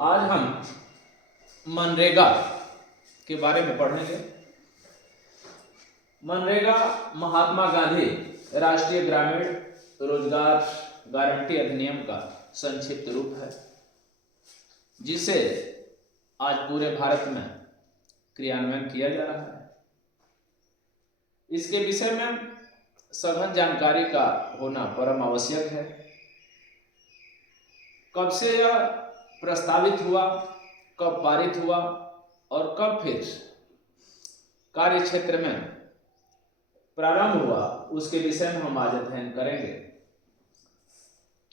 आज हम मनरेगा के बारे में पढ़ेंगे। मनरेगा महात्मा गांधी राष्ट्रीय ग्रामीण रोजगार गारंटी अधिनियम का संक्षिप्त रूप है, जिसे आज पूरे भारत में क्रियान्वयन किया जा रहा है। इसके विषय में सघन जानकारी का होना परम आवश्यक है। कब से यह प्रस्तावित हुआ, कब पारित हुआ और कब फिर कार्य क्षेत्र में प्रारंभ हुआ, उसके विषय में हम आज अध्ययन करेंगे।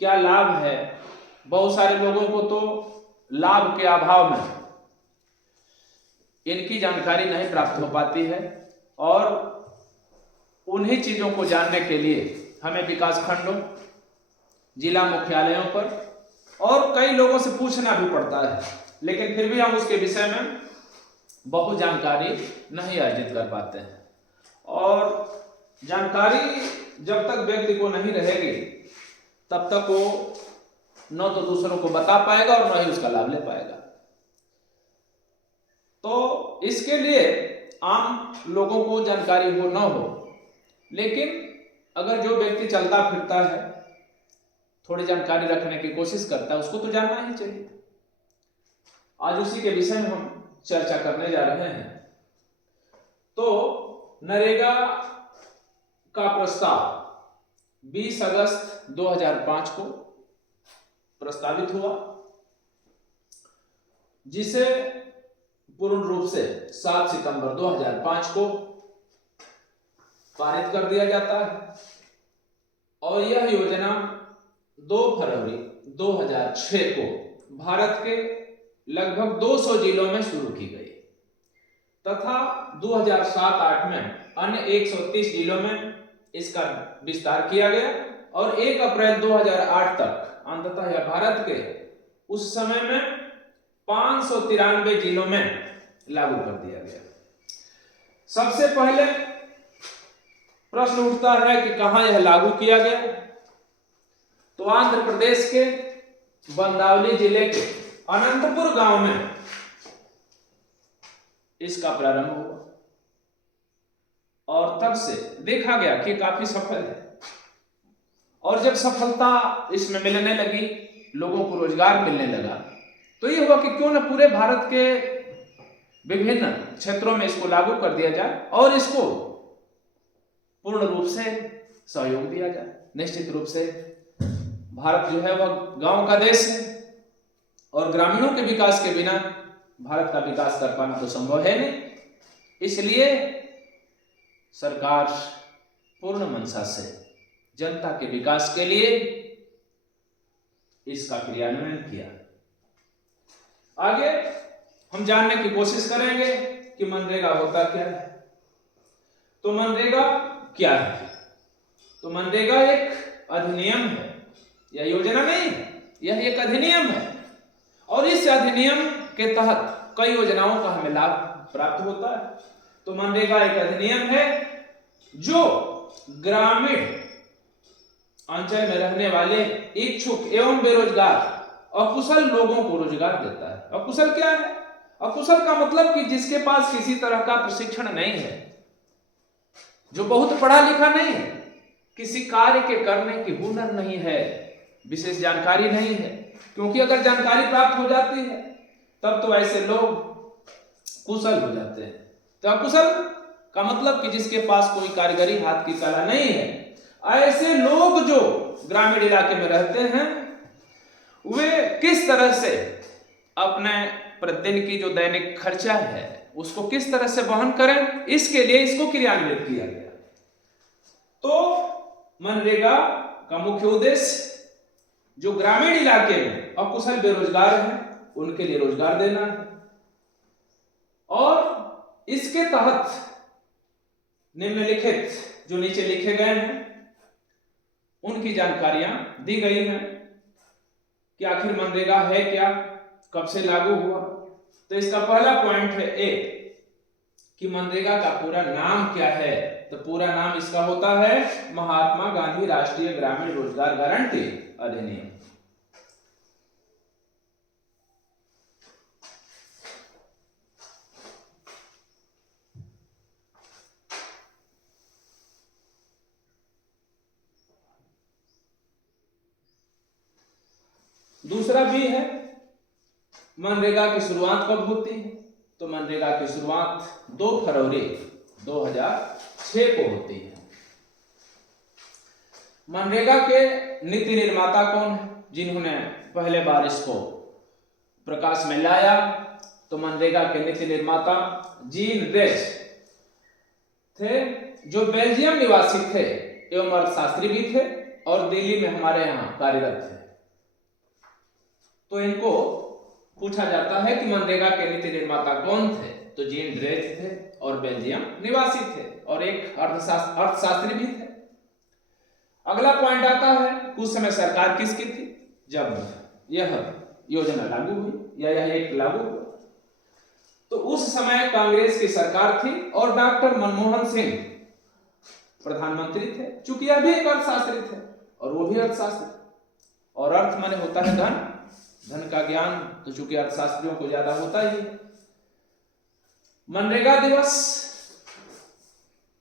क्या लाभ है? बहुत सारे लोगों को तो लाभ के अभाव में इनकी जानकारी नहीं प्राप्त हो पाती है, और उन्हीं चीजों को जानने के लिए हमें विकास खंडों, जिला मुख्यालयों पर और कई लोगों से पूछना भी पड़ता है, लेकिन फिर भी हम उसके विषय में बहुत जानकारी नहीं अर्जित कर पाते हैं। और जानकारी जब तक व्यक्ति को नहीं रहेगी, तब तक वो न तो दूसरों को बता पाएगा और न ही उसका लाभ ले पाएगा। तो इसके लिए आम लोगों को जानकारी हो न हो, लेकिन अगर जो व्यक्ति चलता फिरता है, थोड़ी जानकारी रखने की कोशिश करता है, उसको तो जानना ही चाहिए। आज उसी के विषय में हम चर्चा करने जा रहे हैं। तो नरेगा का प्रस्ताव 20 अगस्त 2005 को प्रस्तावित हुआ, जिसे पूर्ण रूप से 7 सितंबर 2005 को पारित कर दिया जाता है। और यह योजना 2 फरवरी 2006 को भारत के लगभग 200 जिलों में शुरू की गई तथा 2007-08 में अन्य 130 जिलों में इसका विस्तार किया गया और 1 अप्रैल 2008 तक अंततः यह भारत के उस समय में 593 जिलों में लागू कर दिया गया। सबसे पहले प्रश्न उठता है कि कहां यह लागू किया गया। तो आंध्र प्रदेश के बंदावली जिले के अनंतपुर गांव में इसका प्रारंभ हुआ और तब से देखा गया कि काफी सफल है। और जब सफलता इसमें मिलने लगी, लोगों को रोजगार मिलने लगा, तो ये हुआ कि क्यों न पूरे भारत के विभिन्न क्षेत्रों में इसको लागू कर दिया जाए और इसको पूर्ण रूप से सहयोग दिया जाए। निश्चित रूप से भारत जो है वह गांव का देश है और ग्रामीणों के विकास के बिना भारत का विकास कर पाना तो संभव है नहीं। इसलिए सरकार पूर्ण मंशा से जनता के विकास के लिए इसका क्रियान्वयन किया। आगे हम जानने की कोशिश करेंगे कि मनरेगा होता क्या है। तो मनरेगा क्या है? तो मनरेगा एक अधिनियम है, यह योजना नहीं है, यह एक अधिनियम है। और इस अधिनियम के तहत कई योजनाओं का हमें लाभ प्राप्त होता है। तो मनरेगा एक अधिनियम है जो ग्रामीण अंचल में रहने वाले इच्छुक एवं बेरोजगार अकुशल लोगों को रोजगार देता है। अकुशल क्या है? अकुशल का मतलब कि जिसके पास किसी तरह का प्रशिक्षण नहीं है, जो बहुत पढ़ा लिखा नहीं है, किसी कार्य के करने की हुनर नहीं है, विशेष जानकारी नहीं है। क्योंकि अगर जानकारी प्राप्त हो जाती है तब तो ऐसे लोग कुशल हो जाते हैं। तो अकुशल का मतलब कि जिसके पास कोई कारीगरी हाथ की कला नहीं है, ऐसे लोग जो ग्रामीण इलाके में रहते हैं, वे किस तरह से अपने प्रतिदिन की जो दैनिक खर्चा है उसको किस तरह से वहन करें, इसके लिए इसको क्रियान्वित किया गया। तो मनरेगा का मुख्य उद्देश्य जो ग्रामीण इलाके में अकुशल बेरोजगार हैं उनके लिए रोजगार देना है। और इसके तहत निम्नलिखित जो नीचे लिखे गए हैं उनकी जानकारियां दी गई हैं कि आखिर मनरेगा है क्या, कब से लागू हुआ। तो इसका पहला पॉइंट है ए कि मनरेगा का पूरा नाम क्या है। तो पूरा नाम इसका होता है महात्मा गांधी राष्ट्रीय ग्रामीण रोजगार गारंटी अधिनियम। दूसरा भी है मनरेगा की शुरुआत कब होती है, तो मनरेगा की शुरुआत 2 फरवरी 2006 को होती है। मनरेगा के नीति निर्माता कौन है, जिन्होंने पहले बार इसको प्रकाश में लाया, तो मनरेगा के नीति निर्माता जीन ड्रेच थे, जो बेल्जियम निवासी थे एवं अर्थशास्त्री भी थे और दिल्ली में हमारे यहाँ कार्यरत थे। तो इनको पूछा जाता है कि मनरेगा के नीति निर्माता कौन थे, तो जीन ड्रेच थे और बेल्जियम निवासी थे और एक अर्थशास्त्री भी थे। अगला पॉइंट आता है, उस समय सरकार किसकी थी जब यह योजना लागू हुई या यह एक लागू हुआ, तो उस समय कांग्रेस की सरकार थी और डॉक्टर मनमोहन सिंह प्रधानमंत्री थे। चूंकि यह भी एक अर्थशास्त्री थे और वो भी अर्थशास्त्री, और अर्थ माने होता है धन, धन का ज्ञान तो चूंकि अर्थशास्त्रियों को ज्यादा होता ही है। मनरेगा दिवस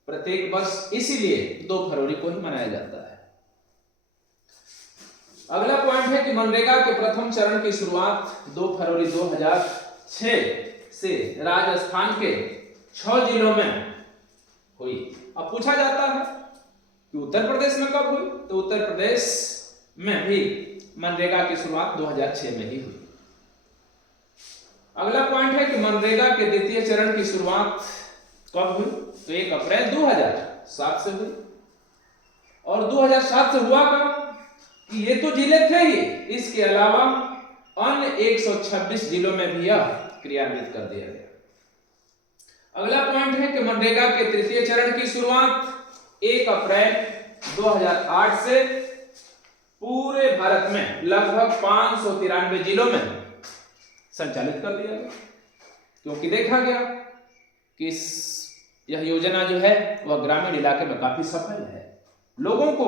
प्रत्येक वर्ष इसीलिए 2 फरवरी को ही मनाया जाता है। अगला पॉइंट है कि मनरेगा के प्रथम चरण की शुरुआत 2 फरवरी 2006 से राजस्थान के 6 जिलों में हुई। अब पूछा जाता है कि उत्तर प्रदेश में कब हुई, तो उत्तर प्रदेश में भी मनरेगा की शुरुआत 2006 में ही हुई। अगला पॉइंट है कि मनरेगा के द्वितीय चरण की शुरुआत कब हुई, तो 1 अप्रैल 2007 से हुई। और 2007 से हुआ कब, कि ये तो जिले थे ही, इसके अलावा अन्य 126 जिलों में भी यह क्रियान्वित कर दिया गया। अगला पॉइंट है कि मनरेगा के तृतीय चरण की शुरुआत 1 अप्रैल 2008 से पूरे भारत में लगभग 593 जिलों में संचालित कर दिया गया, क्योंकि देखा गया कि यह योजना जो है वह ग्रामीण इलाके में काफी सफल है, लोगों को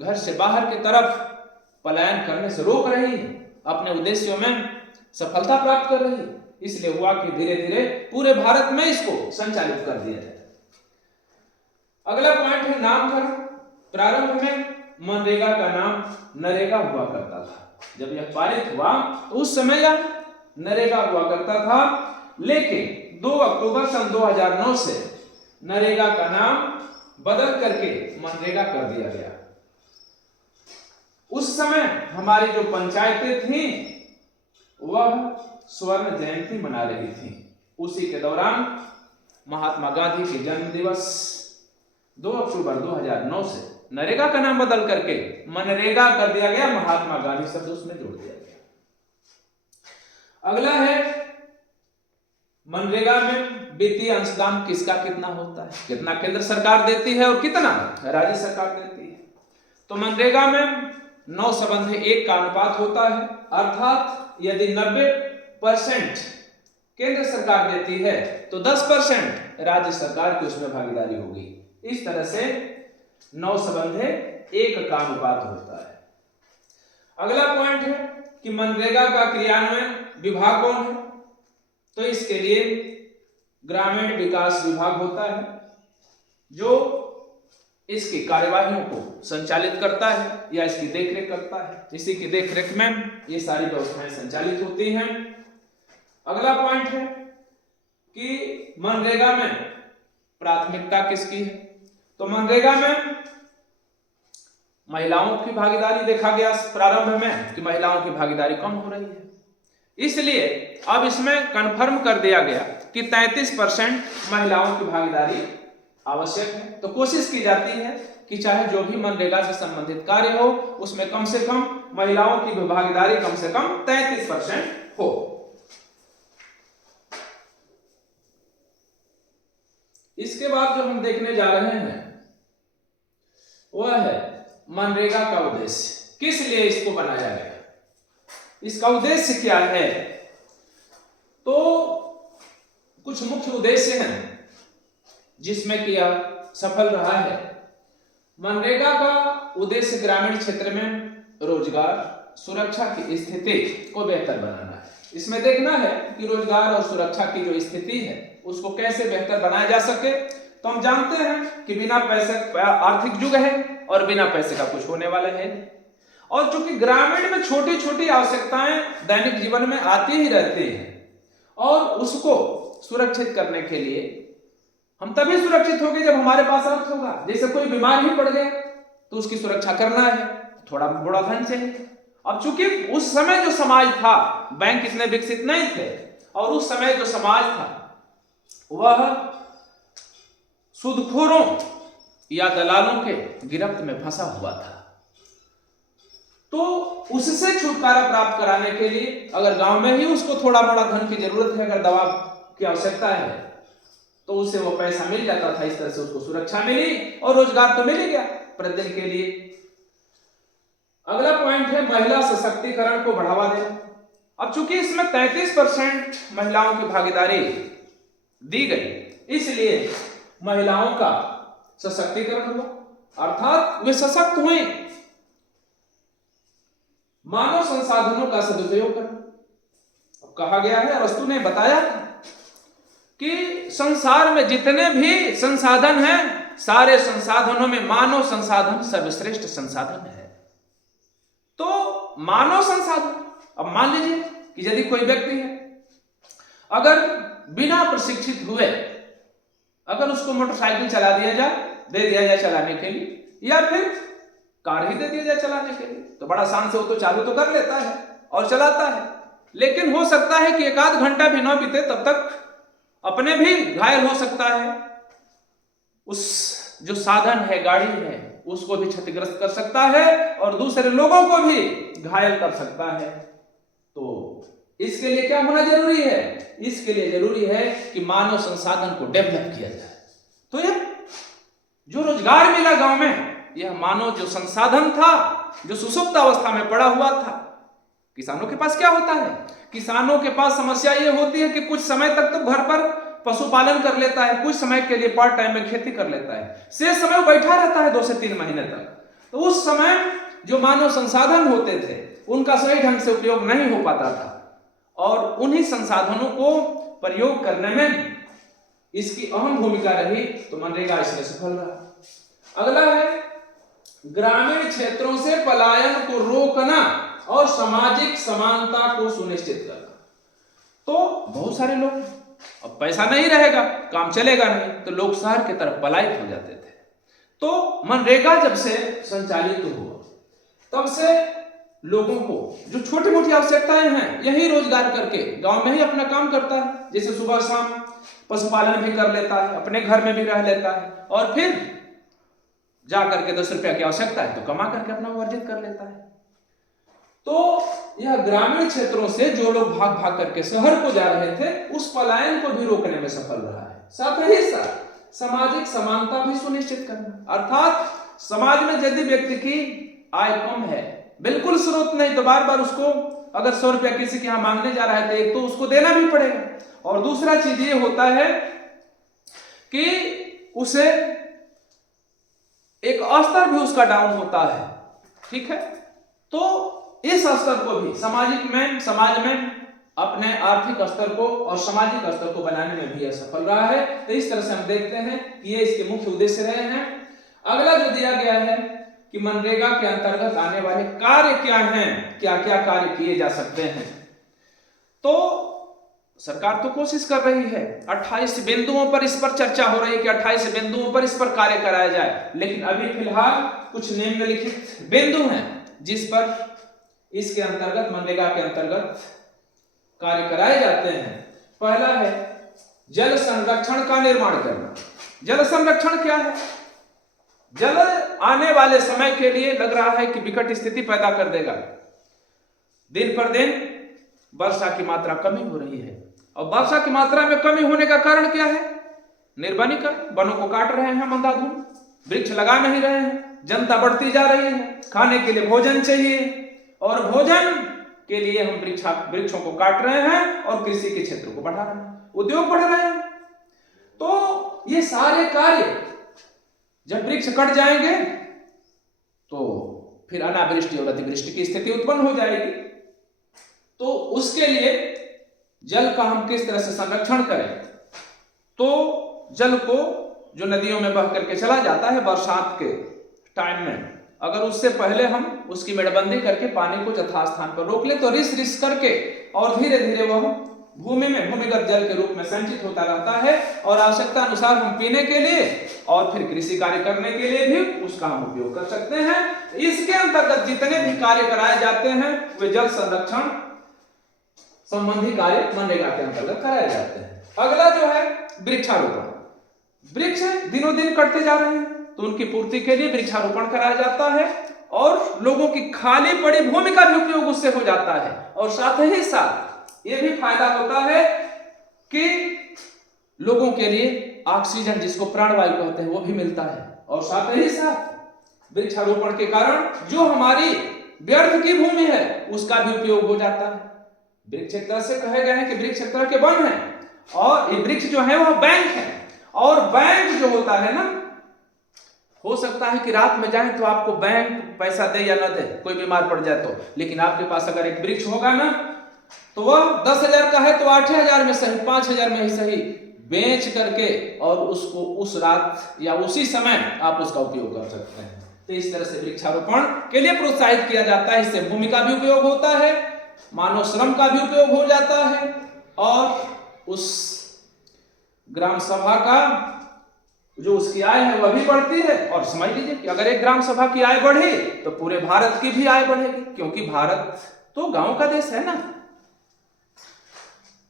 घर से बाहर की तरफ पलायन करने से रोक रही है, अपने उद्देश्यों में सफलता प्राप्त कर रही है। इसलिए हुआ कि धीरे धीरे पूरे भारत में इसको संचालित कर दिया जाए। अगला पॉइंट है नामकरण। प्रारंभ में मनरेगा का नाम नरेगा हुआ करता था। जब यह पारित हुआ तो उस समय यह नरेगा हुआ करता था, लेकिन 2 अक्टूबर सन 2009 से नरेगा का नाम बदल करके मनरेगा कर दिया गया। उस समय हमारी जो पंचायतें थी वह स्वर्ण जयंती मना रही थी। उसी के दौरान महात्मा गांधी के जन्म दिवस 2 अक्टूबर 2009 से नरेगा का नाम बदल करके मनरेगा कर दिया गया, महात्मा गांधी शब्द उसमें जोड़ दिया गया। अगला है मनरेगा में वित्तीय अंशदान किसका कितना होता है, कितना केंद्र सरकार देती है और कितना राज्य सरकार देती है। तो मनरेगा में 9:1 का अनुपात होता है, अर्थात यदि 90% केंद्र सरकार देती है तो 10% राज्य सरकार की उसमें भागीदारी होगी। इस तरह से 9:1 का अनुपात होता है। अगला पॉइंट है कि मनरेगा का क्रियान्वयन विभाग कौन है, तो इसके लिए ग्रामीण विकास विभाग होता है, जो इसकी कार्यवाहियों को संचालित करता है या इसकी देखरेख करता है। इसी की देखरेख में ये सारी व्यवस्थाएं संचालित होती हैं। अगला पॉइंट है कि मनरेगा में प्राथमिकता किसकी है, तो मनरेगा में महिलाओं की भागीदारी देखा गया प्रारंभ में कि महिलाओं की भागीदारी कम हो रही है, इसलिए अब इसमें कन्फर्म कर दिया गया कि 33% महिलाओं की भागीदारी आवश्यक है। तो कोशिश की जाती है कि चाहे जो भी मनरेगा से संबंधित कार्य हो उसमें कम से कम महिलाओं की भागीदारी कम से कम 33% हो। इसके बाद जो हम देखने जा रहे हैं वह है मनरेगा का उद्देश्य, किस लिए इसको बनाया गया, इसका उद्देश्य क्या है। तो कुछ मुख्य उद्देश्य हैं जिसमें कि यह सफल रहा है। मनरेगा का उद्देश्य ग्रामीण क्षेत्र में रोजगार सुरक्षा की स्थिति को बेहतर बनाना है। इसमें देखना है कि रोजगार और सुरक्षा की जो स्थिति है उसको कैसे बेहतर बनाया जा सके। तो हम जानते हैं कि बिना पैसे आर्थिक युग है और बिना पैसे का कुछ होने वाला है नहीं, और चूंकि ग्रामीण में छोटी छोटी आवश्यकताएं दैनिक जीवन में आती ही रहती हैं और उसको सुरक्षित करने के लिए हम तभी सुरक्षित होंगे जब हमारे पास अर्थ होगा। जैसे कोई बीमार ही पड़ गया तो उसकी सुरक्षा करना है, थोड़ा बड़ा धन चाहिए। अब चूंकि उस समय जो समाज था, बैंक इतने विकसित नहीं थे, और उस समय जो समाज था वह सूदखोरों या दलालों के गिरफ्त में फंसा हुआ था। तो उससे छुटकारा प्राप्त कराने के लिए अगर गांव में ही उसको थोड़ा बड़ा धन की जरूरत है, अगर दवा की आवश्यकता है, तो उसे वो पैसा मिल जाता था। इस तरह से उसको सुरक्षा मिली और रोजगार तो मिल ही गया प्रतिदिन के लिए। अगला पॉइंट है महिला सशक्तिकरण को बढ़ावा देना। अब चूंकि इसमें 33% महिलाओं की भागीदारी दी गई, इसलिए महिलाओं का सशक्तिकरण हुआ, अर्थात वे सशक्त हुए। मानव संसाधनों का सदुपयोग करना। कहा गया है, अरस्तु ने बताया कि संसार में जितने भी संसाधन हैं, सारे संसाधनों में मानव संसाधन सर्वश्रेष्ठ संसाधन है। तो मानव संसाधन, अब मान लीजिए कि यदि कोई व्यक्ति है, अगर बिना प्रशिक्षित हुए अगर उसको मोटरसाइकिल चला दिया जाए, दे दिया जाए चलाने के लिए, या फिर कार ही दे दिया जाए चलाने के लिए, तो बड़ा आसान से वो तो चालू तो कर लेता है और चलाता है। लेकिन हो सकता है कि एक आध घंटा भी ना बीते तब तक अपने भी घायल हो सकता है, उस जो साधन है, गाड़ी है, उसको भी क्षतिग्रस्त कर सकता है और दूसरे लोगों को भी घायल कर सकता है। तो इसके लिए क्या होना जरूरी है? इसके लिए जरूरी है कि मानव संसाधन को डेवलप किया जाए। तो यह जो रोजगार मिला गांव में, यह मानव जो संसाधन था, जो सुसुप्त अवस्था में पड़ा हुआ था। किसानों के पास क्या होता है? किसानों के पास समस्या यह होती है कि कुछ समय तक तो घर पर पशुपालन कर लेता है, कुछ समय के लिए पार्ट टाइम में खेती कर लेता है, शेष समय बैठा रहता है 2 से 3 महीने तक। तो उस समय जो मानव संसाधन होते थे उनका सही ढंग से उपयोग नहीं हो पाता था, और उन्हीं संसाधनों को प्रयोग करने में इसकी अहम भूमिका रही। तो मनरेगा इसमें सफल रहा। अगला है ग्रामीण क्षेत्रों से पलायन को रोकना और सामाजिक समानता को सुनिश्चित करना। तो बहुत सारे लोग, अब पैसा नहीं रहेगा, काम चलेगा नहीं, तो लोग शहर की तरफ पलायित हो जाते थे। तो मनरेगा जब से संचालित हुआ, तब से लोगों को जो छोटी मोटी आवश्यकताएं हैं, यही रोजगार करके गांव में ही अपना काम करता है। जैसे सुबह शाम पशुपालन भी कर लेता है, अपने घर में भी रह लेता है, और फिर जा करके 10 रुपया की आवश्यकता है तो कमा करके अपना अर्जित कर लेता है। तो यह ग्रामीण क्षेत्रों से जो लोग भाग भाग करके शहर को जा रहे थे, उस पलायन को भी रोकने में सफल रहा है। साथ ही साथ सामाजिक समानता भी सुनिश्चित करना, अर्थात समाज में यदि व्यक्ति की आय कम है, बिल्कुल स्रोत नहीं, तो बार बार उसको अगर 100 रुपया किसी के यहां मांगने जा रहा है तो एक तो उसको देना भी पड़ेगा, और दूसरा चीज ये होता है कि उसे एक स्तर भी उसका डाउन होता है। ठीक है, तो इस स्तर को भी समाज में अपने आर्थिक स्तर को और सामाजिक स्तर को बनाने में भी असफल रहा है। तो इस तरह से हम देखते हैं कि ये इसके मुख्य उद्देश्य रहे हैं। अगला जो दिया गया है कि मनरेगा के अंतर्गत आने वाले कार्य क्या हैं, क्या क्या कार्य किए जा सकते हैं। तो सरकार तो कोशिश कर रही है, 28 बिंदुओं पर इस पर चर्चा हो रही है कि 28 बिंदुओं पर इस पर कार्य कराया जाए। लेकिन अभी फिलहाल कुछ निम्नलिखित बिंदु हैं जिस पर इसके अंतर्गत, मनरेगा के अंतर्गत कार्य कराए जाते हैं। पहला है जल संरक्षण का निर्माण करना। जल संरक्षण क्या है? जल आने वाले समय के लिए लग रहा है कि विकट स्थिति पैदा कर देगा। दिन पर दिन वर्षा की मात्रा कमी हो रही है, और वर्षा की मात्रा में कमी होने का कारण क्या है? निर्वनीकरण। वनों को काट रहे हैं अंधाधुंध, वृक्ष लगा नहीं रहे हैं, जनता बढ़ती जा रही है, खाने के लिए भोजन चाहिए, और भोजन के लिए हम वृक्षों को काट रहे हैं और कृषि के क्षेत्र को बढ़ा रहे हैं, उद्योग बढ़ रहे हैं। तो ये सारे कार्य जब वृक्ष कट जाएंगे तो फिर अनावृष्टि और अतिवृष्टि की स्थिति उत्पन्न हो जाएगी। तो उसके लिए जल का हम किस तरह से संरक्षण करें? तो जल को जो नदियों में बह करके चला जाता है बरसात के टाइम में, अगर उससे पहले हम उसकी मेड़बंदी करके पानी को यथास्थान पर रोक ले तो रिस करके और धीरे धीरे वह भूमि में भूमिगत जल के रूप में संचित होता रहता है और आवश्यकता अनुसार हम पीने के लिए और फिर कृषि कार्य करने के लिए भी उसका हम उपयोग कर सकते हैं। इसके अंतर्गत जितने भी कार्य कराए जाते हैं वे जल संरक्षण संबंधी कार्य मनरेगा के अंतर्गत कराए जाते हैं। अगला जो है वृक्षारोपण। वृक्ष दिनों दिन कटते जा रहे हैं तो उनकी पूर्ति के लिए वृक्षारोपण कराया जाता है और लोगों की खाली पड़ी भूमि का भी उपयोग उससे हो जाता है और साथ ही साथ ये भी फायदा होता है कि लोगों के लिए ऑक्सीजन जिसको प्राणवायु कहते हैं वो भी मिलता है और साथ ही साथ वृक्षारोपण के कारण जो हमारी व्यर्थ की भूमि है उसका भी उपयोग हो जाता है। वृक्ष एक तरह से कहे गए हैं कि वृक्ष एक तरह के वन है और ये वृक्ष जो है वह बैंक है और बैंक जो होता है ना, हो सकता है कि रात में जाए तो आपको बैंक पैसा दे या ना दे, कोई बीमार पड़ जाए तो, लेकिन आपके पास अगर एक वृक्ष होगा ना तो वह 10,000 का है तो 8,000 में सही 5,000 में ही सही बेच करके और उसको उस रात या उसी समय आप उसका उपयोग कर सकते हैं। तो इस तरह से वृक्षारोपण के लिए प्रोत्साहित किया जाता है। इससे भूमि का भी उपयोग होता है, मानव श्रम का भी उपयोग हो जाता है और उस ग्राम सभा का जो उसकी आय है वह भी बढ़ती है। और समझ लीजिए कि अगर एक ग्राम सभा की आय बढ़ी तो पूरे भारत की भी आय बढ़ेगी, क्योंकि भारत तो गांव का देश है ना।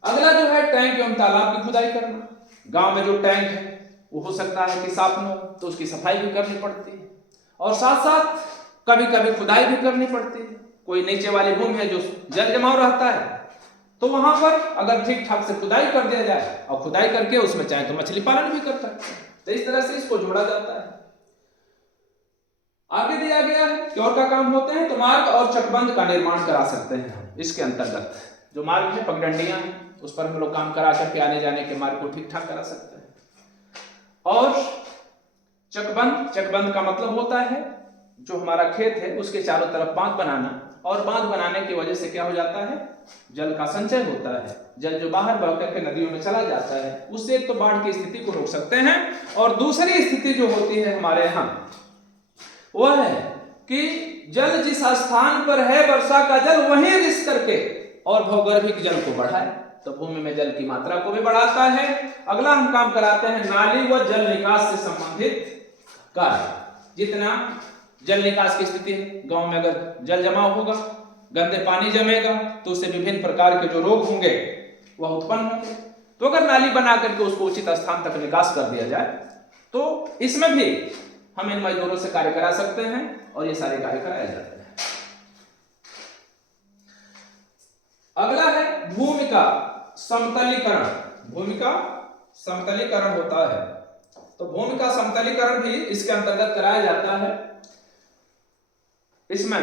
अगला जो है टैंक एवं तालाब की खुदाई करना। गांव में जो टैंक है वो हो सकता है कि साफ न हो तो उसकी सफाई भी करनी पड़ती है और साथ साथ कभी कभी खुदाई भी करनी पड़ती है। कोई नीचे वाली भूमि है जो जल जमाव रहता है तो वहां पर अगर ठीक ठाक से खुदाई कर दिया जाए और खुदाई करके उसमें चाहे तो मछली पालन भी कर सकते हैं। तो इस तरह से इसको जोड़ा जाता है। आगे दिया गया है कि और क्या काम होते हैं तो मार्ग और चकबंद का निर्माण करा सकते हैं। इसके अंतर्गत जो मार्ग है पगडंडियां हैं उस पर हम लोग काम करा करके आने जाने के मार्ग को ठीक ठाक करा सकते हैं। और चकबंद का मतलब होता है जो हमारा खेत है उसके चारों तरफ बांध बनाना, और बांध बनाने की वजह से क्या हो जाता है, जल का संचय होता है। जल जो बाहर बह करके नदियों में चला जाता है उससे एक तो बाढ़ की स्थिति को रोक सकते हैं और दूसरी स्थिति जो होती है हमारे यहाँ वह है कि जल जिस स्थान पर है वर्षा का जल वहीं रिस करके और भौगर्भिक जल को बढ़ाए तो भूमि में जल की मात्रा को भी बढ़ाता है। अगला हम काम कराते हैं नाली व जल निकास से संबंधित कार्य। जितना जल निकास की स्थिति है, गांव में अगर जल जमाव होगा, गंदे पानी जमेगा तो उससे विभिन्न प्रकार के जो रोग होंगे वह उत्पन्न होंगे। तो अगर नाली बना करके उसको उचित स्थान तक निकास कर दिया जाए तो इसमें भी हम इन मजदूरों से कार्य करा सकते हैं और ये सारे कार्य कराए जाते हैं। अगला है भूमि का समतलीकरण। भूमि का समतलीकरण होता है तो भूमि का समतलीकरण भी इसके अंतर्गत कराया जाता है। इसमें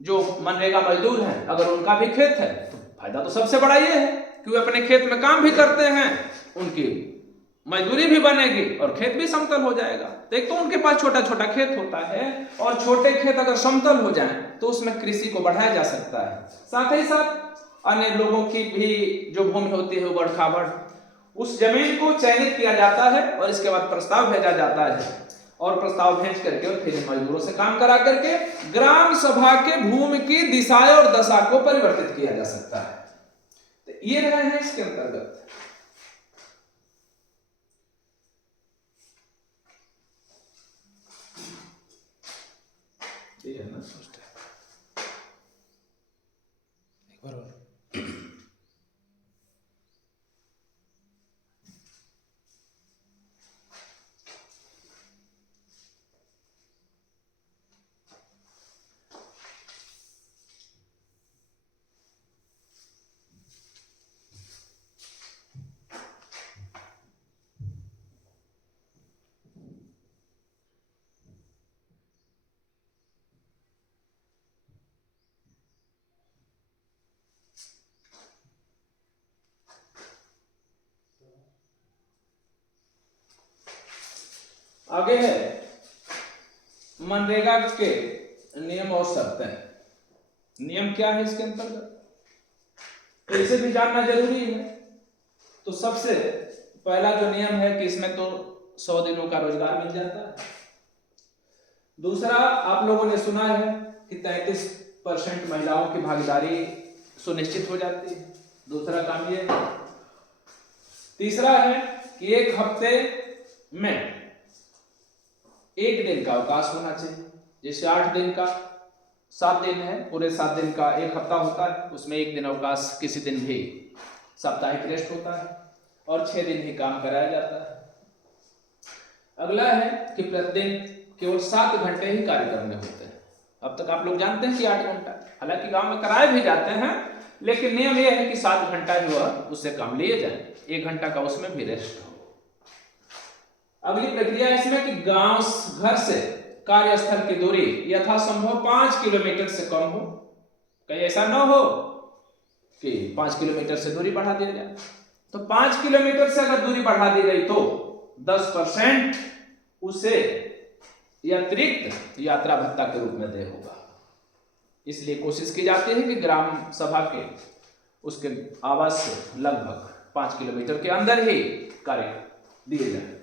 जो मनरेगा मजदूर हैं अगर उनका भी खेत है तो फायदा तो सबसे बड़ा ये है कि वे अपने खेत में काम भी करते हैं, उनकी मजदूरी भी बनेगी और खेत भी समतल हो जाएगा। तो एक तो उनके पास छोटा छोटा खेत होता है और छोटे खेत अगर समतल हो जाएं तो उसमें कृषि को बढ़ाया जा सकता है। साथ ही साथ अन्य लोगों की भी जो भूमि होती है उबड़ खाबड़ उस जमीन को चयनित किया जाता है और इसके बाद प्रस्ताव भेजा जाता है और प्रस्ताव भेज करके और फिर मजदूरों से काम करा करके ग्राम सभा के भूमि की दिशा और दशा को परिवर्तित किया जा सकता है। तो ये रहे हैं इसके अंतर्गत। ये है ना एक बार और आगे है मनरेगा के नियम और शर्तें। नियम क्या है इसके अंतर्गत इसे भी जानना जरूरी है। तो सबसे पहला जो नियम है कि इसमें तो 100 दिनों का रोजगार मिल जाता है। दूसरा, आप लोगों ने सुना है कि 33% महिलाओं की भागीदारी सुनिश्चित हो जाती है। दूसरा काम ये है। तीसरा है कि एक हफ्ते में एक दिन का अवकाश होना चाहिए। जैसे 8 दिन का 7 दिन है, पूरे 7 दिन का एक हफ्ता होता है, उसमें एक दिन अवकाश, किसी दिन भी साप्ताहिक रेस्ट होता है और 6 दिन ही काम कराया जाता है। अगला है कि प्रतिदिन केवल 7 घंटे ही कार्य करने होते हैं। अब तक आप लोग जानते हैं कि 8 घंटा, हालांकि गांव में कराए भी जाते हैं, लेकिन नियम यह है कि 7 घंटा ही वह उससे काम लिए जाए, 1 घंटा का उसमें भी रेस्ट हो। अगली प्रक्रिया इसमें कि गांव घर से कार्यस्थल की दूरी यथासंभव 5 किलोमीटर से कम हो। कहीं ऐसा न हो कि 5 किलोमीटर से दूरी बढ़ा दिया जाए। तो 5 किलोमीटर से अगर दूरी बढ़ा दी गई तो 10% उसे अतिरिक्त यात्रा भत्ता के रूप में दे होगा। इसलिए कोशिश की जाती है कि ग्राम सभा के उसके आवास से लगभग 5 किलोमीटर के अंदर ही कार्य दिए जाए।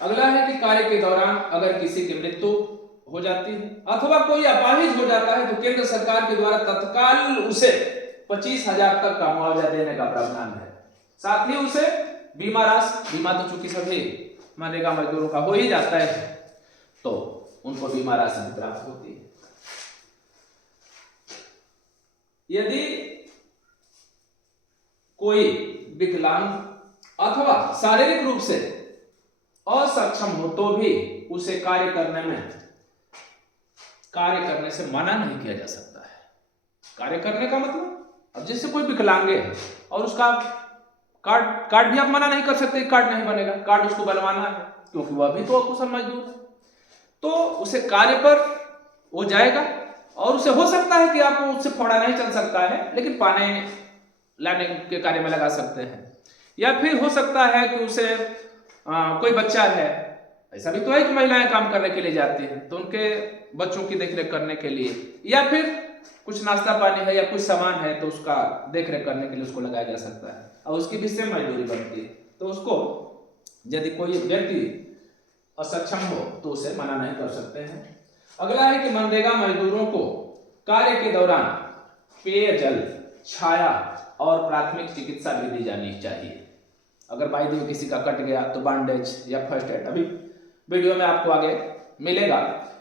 अगला है कि कार्य के दौरान अगर किसी की मृत्यु हो जाती है अथवा कोई अपाहिज हो जाता है तो केंद्र सरकार के द्वारा तत्काल उसे 25,000 तक का मुआवजा देने का प्रावधान है। साथ ही उसे बीमा राशि, बीमा तो चूंकि सभी मनरेगा मजदूरों का हो ही जाता है, तो उनको बीमा राशि भी प्राप्त होती है। यदि कोई विकलांग अथवा शारीरिक रूप से असक्षम हो तो भी उसे कार्य करने से मना नहीं किया जा सकता है। कार्य करने का मतलब, अब जैसे कोई विकलांग है और उसका कार्ड भी आप मना नहीं कर सकते, कार्ड नहीं बनेगा, कार्ड उसको बनवाना है क्योंकि वह भी तो अकुशल मजदूर है। तो उसे कार्य पर वो जाएगा और उसे हो सकता है कि आपको उससे फोड़ा नहीं चल सकता है, लेकिन पानी लाने के कार्य में लगा सकते हैं। या फिर हो सकता है कि उसे कोई बच्चा है, ऐसा भी तो है कि महिलाएं काम करने के लिए जाती हैं, तो उनके बच्चों की देखरेख करने के लिए, या फिर कुछ नाश्ता पानी है या कुछ सामान है तो उसका देखरेख करने के लिए उसको लगाया जा सकता है और उसकी भी सेम मजदूरी बनती है। तो उसको यदि कोई व्यक्ति असक्षम हो तो उसे मना नहीं कर सकते हैं। अगला है कि मनरेगा मजदूरों को कार्य के दौरान पेयजल, छाया और प्राथमिक चिकित्सा भी दी जानी चाहिए। अगर बाई दी किसी का कट गया तो बैंडेज या फर्स्ट एड, अभी वीडियो में आपको आगे मिलेगा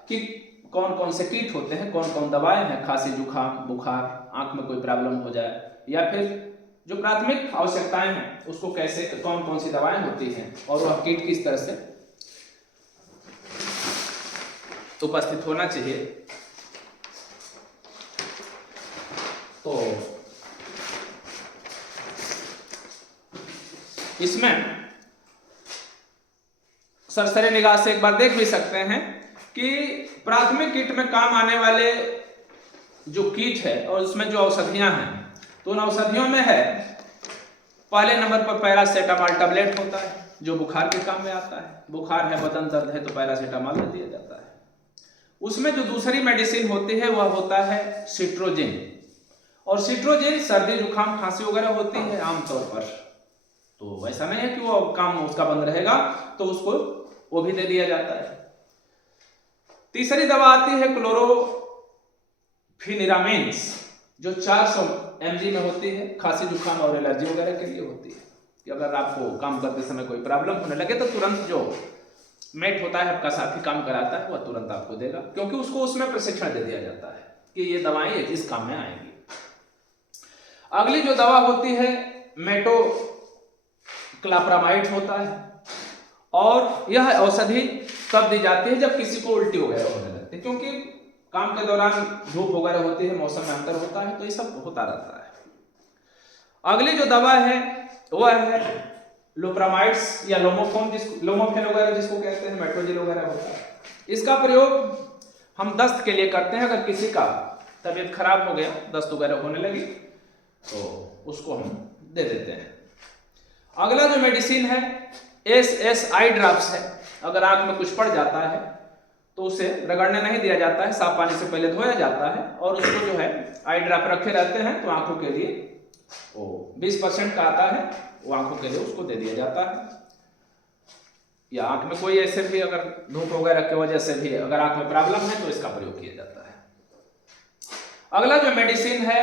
कि कौन कौन से किट होते हैं, कौन कौन दवाएं हैं, खांसी जुकाम बुखार, आंख में कोई प्रॉब्लम हो जाए, या फिर जो प्राथमिक आवश्यकताएं हैं उसको कैसे, कौन कौन सी दवाएं होती हैं और वह किट किस तरह से उपस्थित होना चाहिए। तो इसमें सरसरी निगाह से एक बार देख भी सकते हैं कि प्राथमिक किट में काम आने वाले जो किट है और उसमें जो औषधियां हैं, तो उन औषधियों में है पहले नंबर पर पैरासीटामोल टैबलेट होता है जो बुखार के काम में आता है। बुखार है, बदन दर्द है तो पैरासीटामोल दे दिया जाता है। उसमें जो दूसरी मेडिसिन होती है वह होता है सिट्रोजिन, और सिट्रोजिन सर्दी जुकाम खांसी वगैरह होती है आमतौर पर, तो ऐसा नहीं है कि वो काम उसका बंद रहेगा तो उसको वो भी दे दिया जाता है। तीसरी दवा आती है क्लोरोफेनिरामिन्स जो 400 mg में होती है, खांसी जुकाम और एलर्जी वगैरह के लिए होती है कि अगर आपको काम करते समय कोई प्रॉब्लम होने लगे तो तुरंत जो मेट होता है आपका साथी काम कराता है वह तुरंत आपको देगा, क्योंकि उसको उसमें प्रशिक्षण दे दिया जाता है कि ये दवाएं इस काम में आएंगी। अगली जो दवा होती है मेटोक्लोप्रामाइड होता है, और यह औषधि तब दी जाती है जब किसी को उल्टी वगैरह होने लगती है, क्योंकि काम के दौरान धूप वगैरह होती है, मौसम में अंतर होता है, तो ये सब होता रहता है। अगली जो दवा है वह है लोप्रामाइड्स या लोमोफेन वगैरह जिसको कहते हैं, मेट्रोजिल वगैरह होता है। इसका प्रयोग हम दस्त के लिए करते हैं। अगर किसी का तबीयत खराब हो गया, दस्त वगैरह होने लगी तो उसको हम दे देते हैं। अगला जो मेडिसिन है SSI ड्रॉप्स है। अगर आंख में कुछ पड़ जाता है तो उसे रगड़ने नहीं दिया जाता है, साफ पानी से पहले धोया जाता है और उसको जो है आई ड्रॉप रखे रहते हैं, तो आंखों के लिए वो 20% का आता है, वो आंखों के लिए उसको दे दिया जाता है। या आंख में कोई ऐसे भी अगर धूप वगैरह की वजह से भी अगर आंख में प्रॉब्लम है तो इसका प्रयोग किया जाता है। अगला जो मेडिसिन है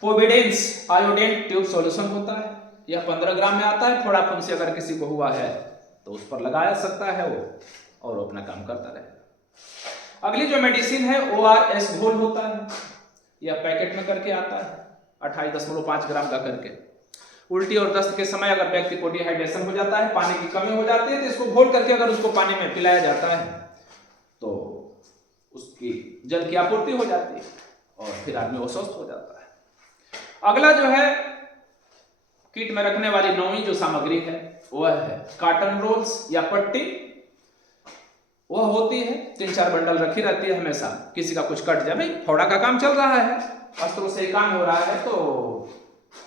पोविडेंस आयोडीन ट्यूब सॉल्यूशन होता है। यह 15 ग्राम में आता है। फोड़ा फुंसी अगर किसी को हुआ है तो उस पर लगाया सकता है वो और अपना काम करता रहे। अगली जो मेडिसिन है ORS घोल होता है। यह पैकेट में करके आता है 28.5 ग्राम का करके। उल्टी और दस्त के समय अगर व्यक्ति को डिहाइड्रेशन हो जाता है, पानी की कमी हो जाती है, तो इसको घोल करके अगर उसको पानी में पिलाया जाता है तो उसकी जल की आपूर्ति हो जाती है और फिर आदमी वो स्वस्थ हो जाता है। अगला जो है किट में रखने वाली 9वीं जो सामग्री है वह है कॉटन रोल्स या पट्टी। वह होती है 3-4 बंडल रखी रहती है हमेशा। किसी का कुछ कट जाए, भाई फोड़ा का काम चल रहा है, अस्त्रों से काम हो रहा है, तो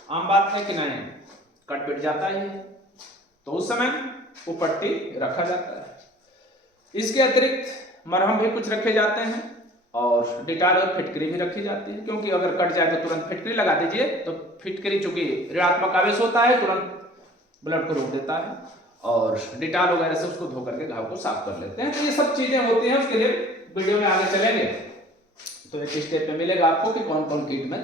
आम बात है कि नहीं कट पिट जाता ही है, तो उस समय वो पट्टी रखा जाता है। इसके अतिरिक्त मरहम भी कुछ रखे जाते हैं और डिटाल और फिटकरी भी रखी जाती है, क्योंकि अगर कट जाए तो तुरंत फिटकरी लगा दीजिए। तो फिटकरी चूंकि ऋणात्मक आवेश होता है, तुरंत ब्लड को रोक देता है और डिटाल वगैरह से उसको धो करके घाव को साफ कर लेते हैं। तो ये सब चीजें होती हैं। उसके लिए वीडियो में आगे चलेंगे तो एक स्टेप पे मिलेगा आपको कि कौन कौन किट में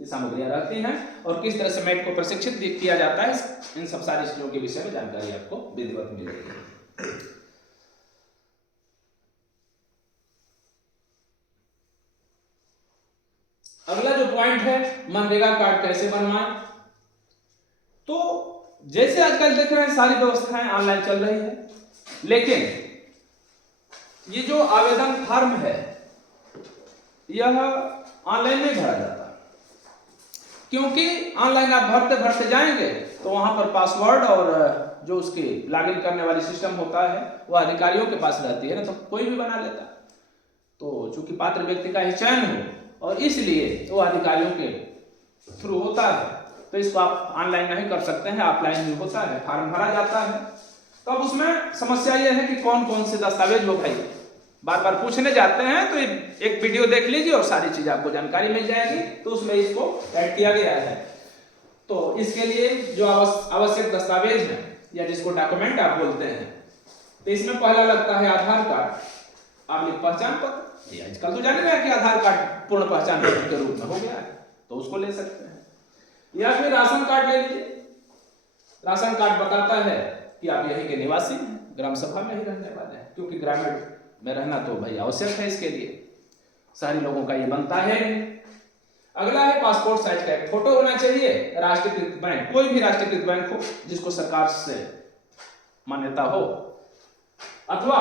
ये सामग्रियां रहती हैं और किस तरह से मेट को प्रशिक्षित किया जाता है। इन सब सारी चीजों के विषय में जानकारी आपको विधिवत मिलेगी। अगला जो पॉइंट है मनरेगा कार्ड कैसे बनवाएं। तो जैसे आजकल देख रहे हैं सारी व्यवस्थाएं ऑनलाइन चल रही है, लेकिन ये जो आवेदन फॉर्म है यह ऑनलाइन नहीं भरा जाता, क्योंकि ऑनलाइन आप भरते भरते जाएंगे तो वहां पर पासवर्ड और जो उसकी लॉगिन करने वाली सिस्टम होता है वह अधिकारियों के पास रहती है ना, तो कोई भी बना लेता। तो चूंकि पात्र व्यक्ति का ही चयन हो और इसलिए वो अधिकारियों के थ्रू होता है, तो इसको आप ऑनलाइन नहीं कर सकते हैं, ऑफलाइन भी होता है, फॉर्म भरा जाता है। तो अब उसमें समस्या यह है कि कौन कौन से दस्तावेज हो भाई, बार बार पूछने जाते हैं। तो एक वीडियो देख लीजिए और सारी चीज आपको जानकारी मिल जाएगी। तो उसमें इसको ऐड किया गया है। तो इसके लिए जो आवश्यक दस्तावेज है या जिसको डॉक्यूमेंट आप बोलते हैं, तो इसमें पहला लगता है आधार कार्ड, आपकी पहचान पत्र। आजकल तो जाने गया कि आधार कार्ड पूर्ण पहचान पत्र के रूप में हो गया है, तो उसको ले सकते हैं। या फिर राशन कार्ड ले लीजिए। राशन कार्ड बताता है कि आप यहीं के निवासी हैं, ग्राम सभा में ही रहने वाले हैं, क्योंकि ग्रामीण में रहना तो भाई आवश्यक है इसके लिए, सारे लोगों का ये बनता है। अगला है पासपोर्ट साइज का एक फोटो होना चाहिए। राष्ट्रीयकृत बैंक, कोई भी राष्ट्रीयकृत बैंक हो जिसको सरकार से मान्यता हो, अथवा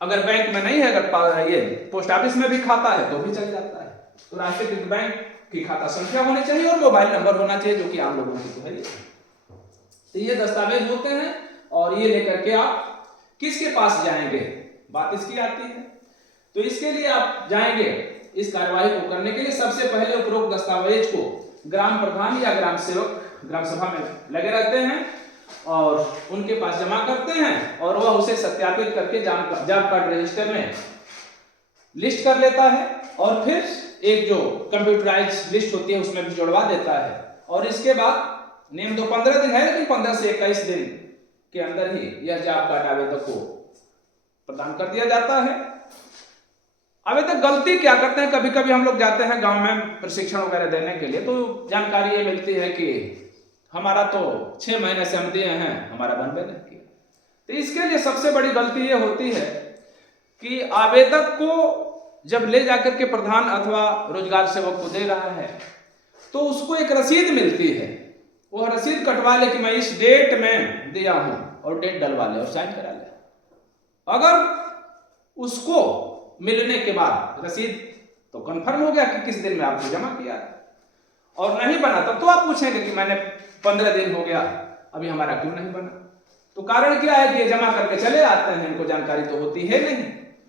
अगर बैंक में नहीं है, अगर ये पोस्ट ऑफिस में भी खाता है तो भी चल जाता है। तो राष्ट्रीयकृत बैंक की खाता संख्या होनी चाहिए और मोबाइल नंबर होना चाहिए, जो कि आम लोगों की तो है। तो ये दस्तावेज होते हैं और ये लेकर के आप किसके पास जाएंगे, बात इसकी आती है। तो इसके लिए आप जाएंगे, इस कार्यवाही को करने के लिए सबसे पहले उपरोक्त दस्तावेज को ग्राम प्रधान या ग्राम सेवक ग्राम सभा में लगे रहते हैं और उनके पास जमा करते हैं और वह उसे सत्यापित करके जॉब कार्ड रजिस्टर में लिस्ट कर लेता है और फिर एक जो कंप्यूटराइज लिस्ट होती है उसमें भी जुड़वा देता है। और इसके बाद नियम तो 15 दिन है, लेकिन 15 से 21 दिन के अंदर ही यह जॉब कार्ड आवेदक को प्रदान कर दिया जाता है। आवेदक गलती क्या करते हैं, कभी कभी हम लोग जाते हैं गांव में प्रशिक्षण वगैरह देने के लिए, तो जानकारी ये मिलती है कि हमारा तो 6 महीने से हम दिए हैं, हमारा बनबे नहीं किया। तो इसके लिए सबसे बड़ी गलती ये होती है कि आवेदक को जब ले जाकर के प्रधान अथवा रोजगार सेवक को दे रहा है तो उसको एक रसीद मिलती है, वह रसीद कटवा ले कि मैं इस डेट में दिया हूं और डेट डलवा ले और साइन करा ले। अगर उसको मिलने के बाद रसीद तो कंफर्म हो गया कि किस दिन में आपने जमा किया और नहीं बना, तब तो आप पूछेंगे कि मैंने 15 दिन हो गया अभी हमारा क्यों नहीं बना। तो कारण क्या है कि ये जमा करके चले आते हैं, इनको जानकारी तो होती है नहीं,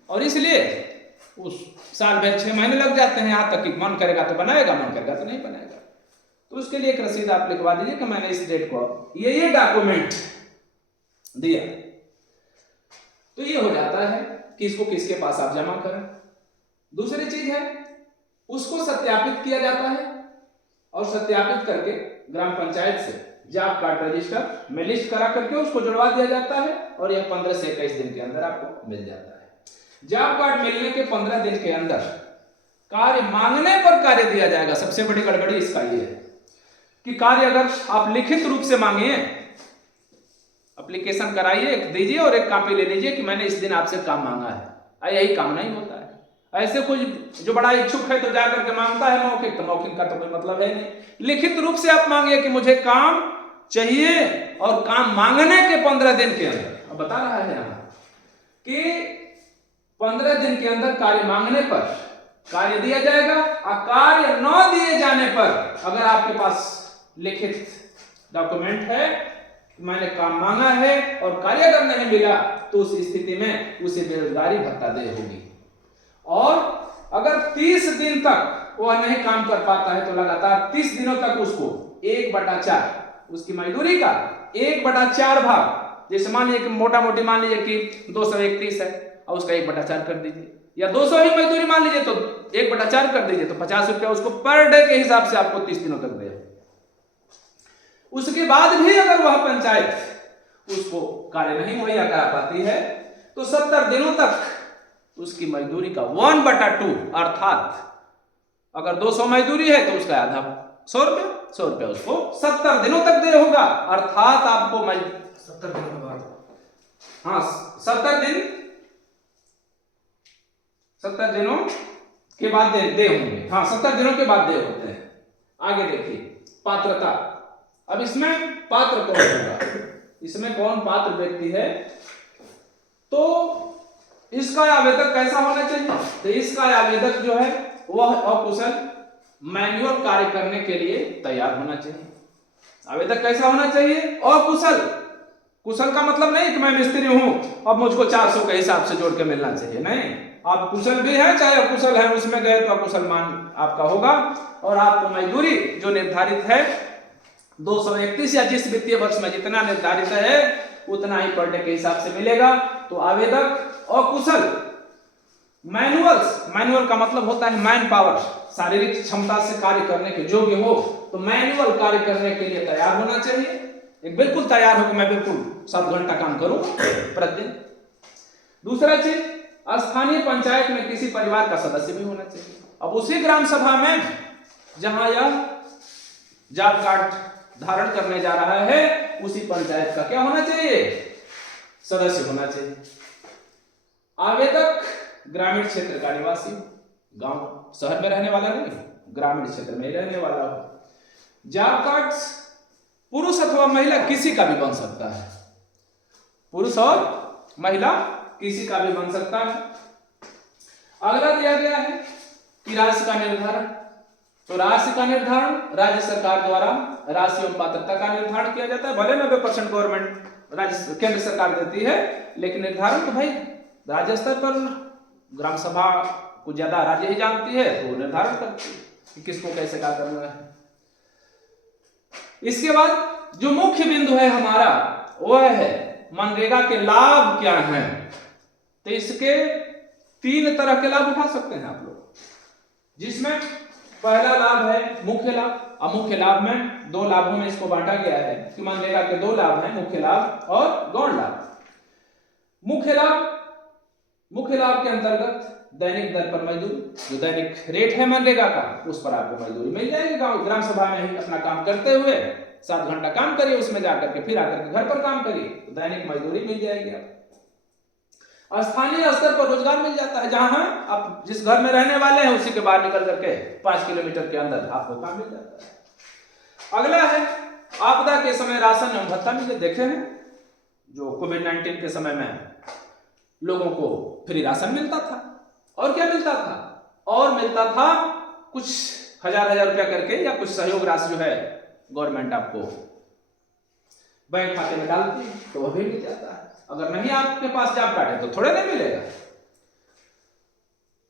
और इसलिए उस साल भर 6 महीने लग जाते हैं, यहां तक कि मन करेगा तो बनाएगा, मन करेगा तो नहीं बनाएगा। तो उसके लिए एक रसीद आप लिखवा दीजिए कि मैंने इस डेट को ये डॉक्यूमेंट दिया। तो ये हो जाता है कि इसको किसके पास आप जमा करें। दूसरी चीज है उसको सत्यापित किया जाता है और सत्यापित करके ग्राम पंचायत से जॉब कार्ड रजिस्टर में लिस्ट करा करके उसको जुड़वा दिया जाता है और यह 15 से 21 दिन के अंदर आपको मिल जाता है। जॉब कार्ड मिलने के 15 दिन के अंदर कार्य मांगने पर कार्य दिया जाएगा। सबसे बड़ी गड़बड़ी इसका ये है कि कार्य अगर आप लिखित रूप से मांगिए, एप्लीकेशन कराइए, एक दीजिए और एक कॉपी ले लीजिए कि मैंने इस दिन आपसे काम मांगा है, यही काम नहीं होता है। ऐसे कोई जो बड़ा इच्छुक है तो जाकर के मांगता है मौखिक, तो मौखिक का तो कोई मतलब है नहीं। लिखित रूप से आप मांगिए कि मुझे काम चाहिए और काम मांगने के 15 दिन के अंदर, अब बता रहा है यहाँ कि 15 दिन के अंदर कार्य मांगने पर कार्य दिया जाएगा और कार्य न दिए जाने पर अगर आपके पास लिखित डॉक्यूमेंट है, मैंने काम मांगा है और कार्य अगर नहीं मिला तो उस स्थिति में उसे बेरोजगारी भत्ता देय होगी। और अगर 30 दिन तक वह नहीं काम कर पाता है तो लगातार 30 दिनों तक उसको 1/4 उसकी मजदूरी का 1/4 भाग, जैसे मान लीजिए कि मोटा मोटी मान लीजिए कि 231 है और उसका 1/4 कर दीजिए, या 200 ही मजदूरी मान लीजिए तो 1/4 कर दीजिए, तो 50 रुपया उसको पर डे के हिसाब से आपको 30 दिनों तक दे। उसके बाद भी अगर वह पंचायत उसको कार्य नहीं मुहैया करा पाती है तो 70 दिनों तक उसकी मजदूरी का 1/2 अर्थात अगर 200 मजदूरी है तो उसका आधा 100 रुपया उसको 70 दिनों तक दे होगा। अर्थात आपको 70 दिनों के बाद, हाँ 70 दिनों के बाद दे होंगे, हाँ 70 दिनों के बाद दे होते हैं। आगे देखिए पात्रता। अब इसमें पात्र कौन होगा, इसमें कौन पात्र व्यक्ति है, तो इसका आवेदक कैसा होना चाहिए, तो इसका आवेदक जो है वह अकुशल मैनुअल कार्य करने के लिए तैयार होना चाहिए। आवेदक कैसा होना चाहिए, अकुशल। कुशल का मतलब नहीं कि मैं मिस्त्री हूं अब मुझको 400 के हिसाब से जोड़ के मिलना चाहिए, नहीं, आप कुशल भी हैं चाहे अकुशल है, उसमें गए तो अकुशल मान आपका होगा और आपको मजदूरी जो निर्धारित है 231 या जिस वित्तीय वर्ष में जितना निर्धारित है उतना ही पर डे के हिसाब से मिलेगा। तो आवेदक अकुशल मैनुअल का मतलब होता है मैन पावर, शारीरिक क्षमता से कार्य करने के योग्य हो, तो मैनुअल कार्य करने के लिए तैयार होना चाहिए। एक बिल्कुल तैयार हो कि मैं बिल्कुल 7 घंटा काम करूं प्रतिदिन। दूसरा चीज, स्थानीय पंचायत में किसी परिवार का सदस्य भी होना चाहिए। अब उसी ग्राम सभा में जहां यह जॉब कार्ड धारण करने जा रहा है उसी पंचायत का क्या होना चाहिए, सदस्य होना चाहिए। आवेदक ग्रामीण क्षेत्र का निवासी, गांव शहर में रहने वाला नहीं, ग्रामीण क्षेत्र में ही रहने वाला हो। जॉब कार्ड पुरुष अथवा महिला किसी का भी बन सकता है, पुरुष और महिला किसी का भी बन सकता है। अगला दिया गया है कि राशि का निर्धारण, तो राशि का निर्धारण राज्य सरकार द्वारा राशि एवं पात्रता का निर्धारण किया जाता है। भले 90% गवर्नमेंट राज्य केंद्र सरकार देती है, लेकिन निर्धारण तो भाई राज्य स्तर पर ग्राम सभा को ज्यादा राज्य ही जानती है, तो निर्धारण करती है कि किसको कैसे क्या करना है। इसके बाद जो मुख्य बिंदु है हमारा वह है मनरेगा के लाभ क्या हैं। तो इसके 3 तरह के लाभ उठा सकते हैं आप लोग, जिसमें पहला लाभ है मुख्य लाभ। अब मुख्य लाभ में 2 लाभों में इसको बांटा गया है कि मनरेगा के 2 लाभ हैं, मुख्य लाभ और गौण लाभ। मुख्य लाभ के अंतर्गत दैनिक दर पर मजदूरी, जो दैनिक रेट है मनरेगा का उस पर आपको मजदूरी मिल जाएगी। ग्राम सभा में ही अपना काम करते हुए 7 घंटा काम करिए, उसमें जाकर के फिर आकर के घर पर काम करिए तो दैनिक मजदूरी मिल जाएगी आपको। स्थानीय स्तर पर रोजगार मिल जाता है, जहां आप जिस घर में रहने वाले हैं उसी के बाहर निकल करके 5 किलोमीटर के अंदर आपको काम मिल जाता है। अगला है आपदा के समय राशन एवं भत्ता मिले। देखे हैं जो कोविड-19 के समय में लोगों को फ्री राशन मिलता था, और क्या मिलता था, और मिलता था कुछ हजार रुपया करके या कुछ सहयोग राशि जो है गवर्नमेंट आपको बैंक खाते में डालती है तो वह भी मिल जाता है। अगर नहीं आपके पास जॉब कार्ड है तो थोड़े नहीं मिलेगा।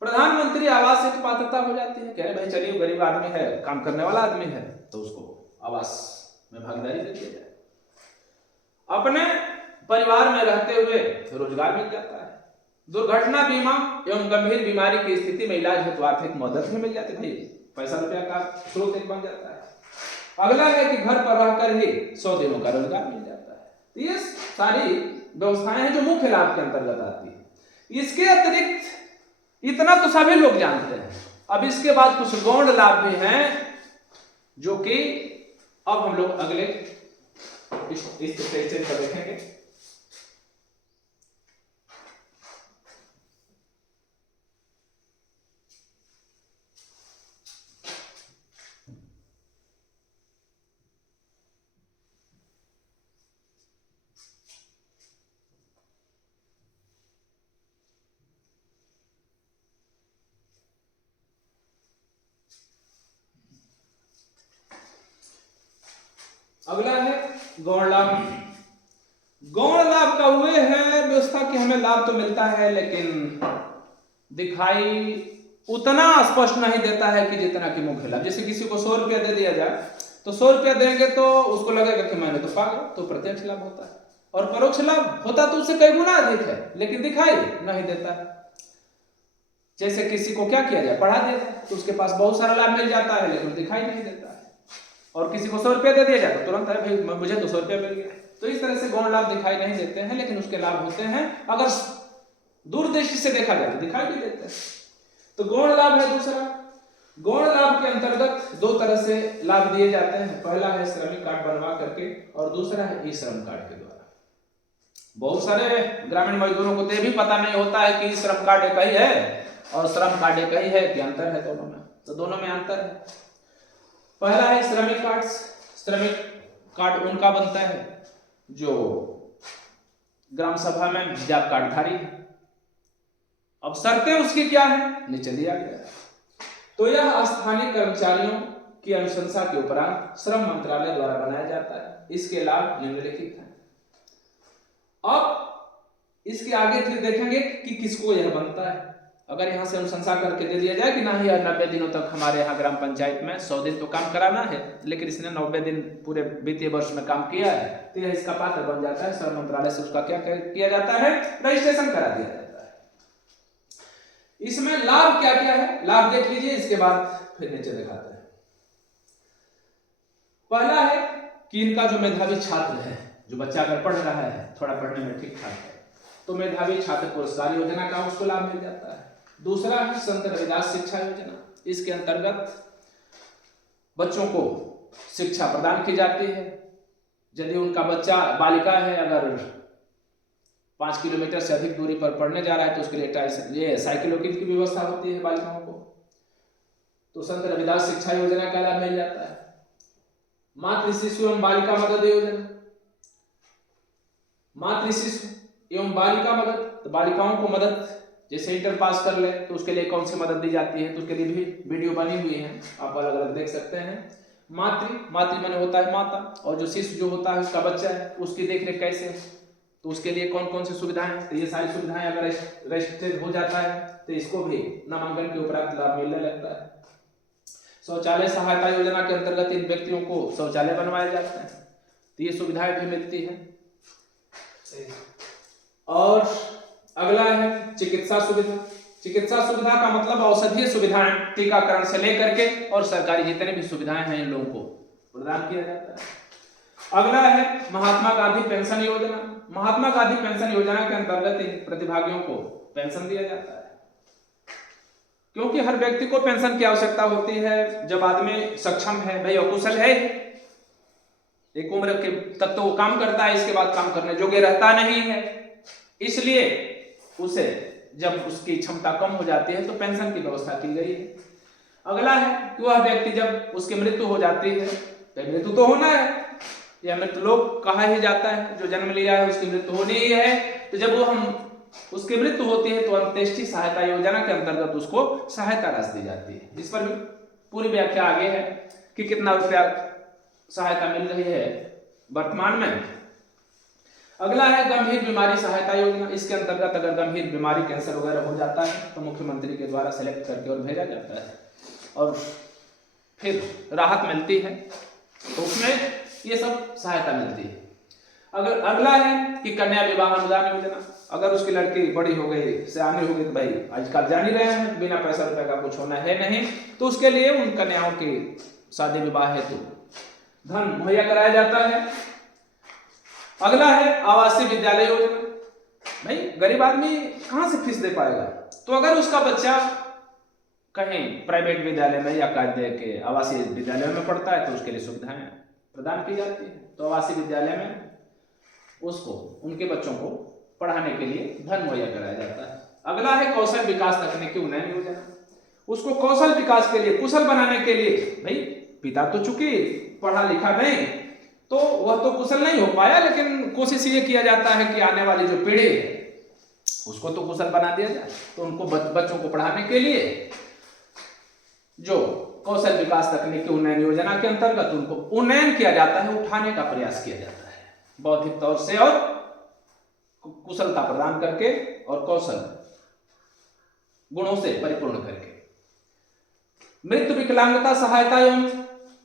प्रधानमंत्री आवास की पात्रता हो जाती है, कह रहे भाई चलिए गरीब आदमी है, काम करने वाला आदमी है, तो उसको आवास में भागीदारी दे दिया जाए। अपने परिवार में रहते हुए रोजगार मिल जाता है। दुर्घटना बीमा एवं गंभीर बीमारी की स्थिति में इलाज हेतु आर्थिक मदद भी मिल जाती है, भाई पैसा रुपया का स्रोत एक बन जाता है। अगला है कि घर पर रहकर ही 100 दिनों का रोजगार मिल जाता है। तो ये सारी व्यवस्थाएं हैं जो मुख्य लाभ के अंतर्गत आती है। इसके अतिरिक्त इतना तो सभी लोग जानते हैं। अब इसके बाद कुछ गौण लाभ भी हैं जो कि अब हम लोग अगले इस सेक्शन पर देखेंगे। अगला है गौण लाभ। गौण लाभ का हुए है व्यवस्था कि हमें लाभ तो मिलता है लेकिन दिखाई उतना स्पष्ट नहीं देता है कि जितना कि मुख्य लाभ। जैसे किसी को 100 रुपया दे दिया जाए तो 100 रुपया देंगे तो उसको लगेगा कि मैंने तो पा गया, तो प्रत्यक्ष लाभ होता है। और परोक्ष लाभ होता तो उससे कई गुना अधिक है लेकिन दिखाई नहीं देता है। जैसे किसी को क्या किया जाए, पढ़ा दिया जाए तो उसके पास बहुत सारा लाभ मिल जाता है लेकिन दिखाई नहीं देता है। और किसी को 100 रुपया दे दिया जाए तो तुरंत है भाई मुझे तो 100 रुपया मिल गया। तो इस तरह से गौण लाभ दिखाई नहीं देते हैं लेकिन उसके लाभ होते हैं। अगर दूरदृष्टि से देखा जाए तो दिखाई भी देते हैं। तो गौण लाभ है दूसरा। गौण लाभ के अंतर्गत 2 तरह से लाभ दिए जाते हैं। पहला है श्रमिक कार्ड बनवा करके और दूसरा है ई श्रम कार्ड के द्वारा। बहुत सारे ग्रामीण मजदूरों को तो ये भी पता नहीं होता है कि श्रम कार्ड एक ही है और श्रम कार्ड एक ही है कि अंतर है दोनों में। तो दोनों में अंतर है। पहला है श्रमिक कार्ड। श्रमिक कार्ड उनका बनता है जो ग्राम सभा में जॉब कार्डधारी है। अब शर्तें उसकी क्या है नीचे दिया गया है। तो यह स्थानीय कर्मचारियों की अनुशंसा के उपरांत श्रम मंत्रालय द्वारा बनाया जाता है। इसके लाभ निम्नलिखित हैं। अब इसके आगे फिर देखेंगे कि किसको यह बनता है। अगर यहां से अनुशंसा करके दे दिया जाए कि ना ही 90 दिनों तक हमारे यहाँ ग्राम पंचायत में 100 दिन तो काम कराना है लेकिन इसने 90 दिन पूरे वित्तीय वर्ष में काम किया है तो यह इसका पात्र बन जाता है। श्रम मंत्रालय से उसका क्या किया जाता है, रजिस्ट्रेशन करा दिया जाता है। इसमें लाभ क्या क्या है लाभ देख लीजिए, इसके बाद फिर नीचे दिखाते हैं। पहला है कि इनका जो मेधावी छात्र है, जो बच्चा अगर पढ़ रहा है थोड़ा पढ़ने में ठीक ठाक है तो मेधावी छात्र पुरस्कार योजना का उसको लाभ मिल जाता है। दूसरा है संत रविदास शिक्षा योजना। इसके अंतर्गत बच्चों को शिक्षा प्रदान की जाती है। यदि उनका बच्चा बालिका है अगर 5 किलोमीटर से अधिक दूरी पर पढ़ने जा रहा है तो उसके लिए साइकिलों की व्यवस्था होती है बालिकाओं को। तो संत रविदास शिक्षा योजना का लाभ मिल जाता है। मातृ शिशु एवं बालिका मदद योजना। मातृ शिशु एवं बालिका मदद, तो बालिकाओं को मदद जैसे इंटर पास कर ले तो उसके लिए कौन सी मदद दी जाती है तो उसके लिए भी वीडियो बनी हुई है, आप अलग अलग देख सकते हैं। मातृ माने होता है माता और जो शिशु जो होता है उसका बच्चा है उसकी देखरेख कैसे तो उसके लिए कौन कौन सी सुविधाएं हैं। तो ये सारी सुविधाएं अगर रजिस्टर्ड हो जाता है तो इसको भी नामांकन के उपरांत लाभ मिलने लगता है। शौचालय सहायता योजना के अंतर्गत इन व्यक्तियों को शौचालय बनवाए जाते हैं तो ये सुविधाएं भी मिलती है। और अगला है चिकित्सा सुविधा। चिकित्सा सुविधा का मतलब औषधीय सुविधाएं, टीकाकरण से लेकर के और सरकारी जितने भी सुविधाएं हैं इन लोगों को प्रदान किया जाता है। अगला है महात्मा गांधी पेंशन योजना। महात्मा गांधी पेंशन योजना के अंतर्गत इन प्रतिभागियों को पेंशन दिया जाता है क्योंकि हर व्यक्ति को पेंशन की आवश्यकता होती है जब आदमी सक्षम है, भाई अकुशल है, एक उम्र के तक तो वो काम करता है, इसके बाद काम करने योग्य रहता नहीं है, इसलिए उसे जब उसकी क्षमता कम हो जाती है तो पेंशन की व्यवस्था की गई है। अगला है कि वह व्यक्ति जब उसकी मृत्यु हो जाती है, तो मृत्यु तो होना है, यह मृत्यु लोग कहा ही जाता है, जो जन्म लिया है उसकी मृत्यु होनी ही है। तो जब वो उसकी मृत्यु होती है तो अंत्येष्टि सहायता योजना के अंतर्गत उसको सहायता राशि दी जाती है। इस पर भी पूरी व्याख्या आगे है कि कितना रुपया सहायता मिल रही है वर्तमान में। अगला है गंभीर बीमारी सहायता योजना। इसके अंतर्गत अगर गंभीर बीमारी कैंसर वगैरह हो जाता है तो मुख्यमंत्री के द्वारा सेलेक्ट करके और भेजा जाता है और फिर राहत मिलती है, तो उसमें ये सब सहायता मिलती है। अगर अगला है कि कन्या विवाह अनुदान योजना। अगर उसकी लड़की बड़ी हो गई, सयानी हो गई, तो भाई आजकल जान ही रहे हैं बिना पैसा रुपए का कुछ होना है नहीं, तो उसके लिए उन कन्याओं की शादी विवाह हेतु धन मुहैया कराया जाता है। अगला है आवासीय विद्यालय योजना। भाई गरीब आदमी कहां से फीस दे पाएगा, तो अगर उसका बच्चा कहीं प्राइवेट विद्यालय में या कायदे के आवासीय विद्यालय में पढ़ता है तो उसके लिए सुविधाएं प्रदान की जाती है। तो आवासीय विद्यालय में उसको उनके बच्चों को पढ़ाने के लिए धन मुहैया कराया जाता है। अगला है कौशल विकास तकनीकी उन्नयन योजना। उसको कौशल विकास के लिए, कुशल बनाने के लिए, भाई पिता तो चूंकि पढ़ा लिखा नहीं तो वह तो कुशल नहीं हो पाया, लेकिन कोशिश ये किया जाता है कि आने वाली जो पीढ़ी है उसको तो कुशल बना दिया जाए। तो उनको बच्चों को पढ़ाने के लिए जो कौशल विकास तकनीकी उन्नयन योजना के अंतर्गत उनको उन्नयन किया जाता है, उठाने का प्रयास किया जाता है, बौद्धिक तौर से और कुशलता प्रदान करके और कौशल गुणों से परिपूर्ण करके। मृत्यु विकलांगता सहायता एवं